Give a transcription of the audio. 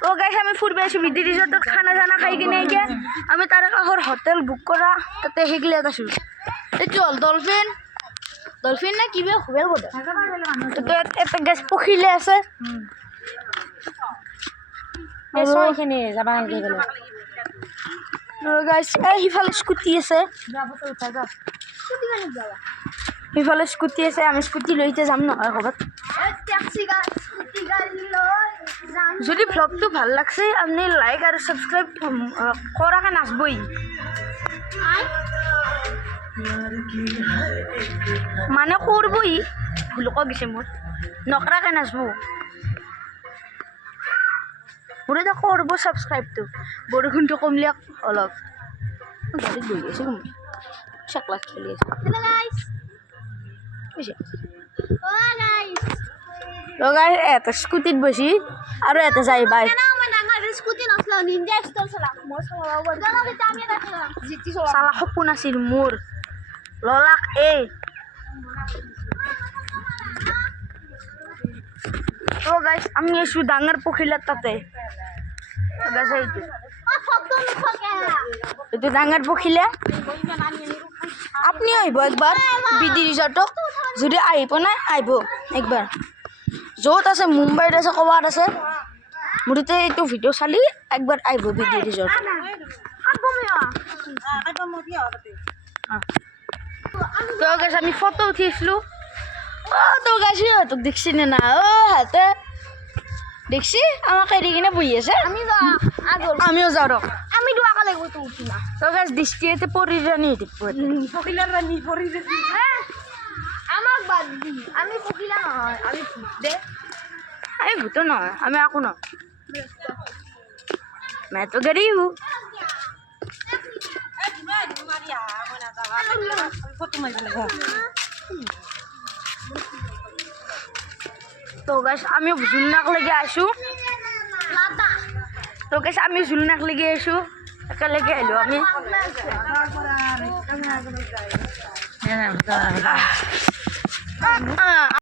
তো গাইস আমি ফুরবে আছি বিডি রিসর্টত খানা জানা খাই কিনে গিয়ে আমি তার কাহর হোটেল বুক করা তাতে হেগলে আছো এই চল ডলফিন ডলফিন না কি বে খুবেল বড় তো একটা গ্যাস পখিলে আছে এসো এখানে যাবা আগে গেল গাইস এই হিফালে স্কুটি আছে যাবো তো উঠা যাও স্কুটি গানি যাবা হিফালে স্কুটি আছে আমি স্কুটি লইতে যাম না কবাত ট্যাক্সি গা স্কুটি গাড়ি লই যাম যদি ব্লগটো ভাল লাগছে আপনি লাইক আর সাবস্ক্রাইব করাকে নাচবই মানে করবই ভুল ক গেছে মোর নকরাকে নাচবো মোরে তো করবো সাবস্ক্রাইবটো বৰষুণটো কমলে অলপ গাড়ীত বহি আছে কোন চাকলা খেলি আছে Hello guys. তো গাইস এটা স্কুটিত বসি আৰু এটা যাই by Kenapa menanggar skuti naslo ninja stol salah. Mau sama bawa. Jangan kita ambil tadi. Jiti salah. চালা সপোন আছিল মোৰ ললাক তো গাইস আমি এসু ডাঙৰ পখিলাৰ তাতে গাইস এইটো Ah, foto nukhake. এইটো ডাঙৰ পখিলা আপনি আহিব একবার বিডি রিসর্টক যদি আহিব না আহিব একবার য'ত আছে মুম্বাইত আছে কবাত আছে মুঠতে এইটো ভিডিঅ' চালি একবার আহিব বিডি রিসর্ট তো গাইস আমি ফটো উঠিছিলো তো গাইস তোক দেখছি না হাতে দেখছি আমাকে এৰি কিনে বহি আছে Ami ba agol. আমিও যাওঁ ৰ Ami dua kali gua tuh utina. তো গাইস দৃষ্টিতে পৰি জানি পকিলার রানি পরি দিছি Amak badi. Ami pukila নহয়. Ami de. আমি ভূত নহয় আমি আকো ন मैं तो गरीब हूँ ফটো মারি লাগো তো গাইস আমি ঝুলনাক লাগি আছো Lata. তো গাইস আমি ঝুলনাক লাগি আছো একেলগে আহিলো আমি না না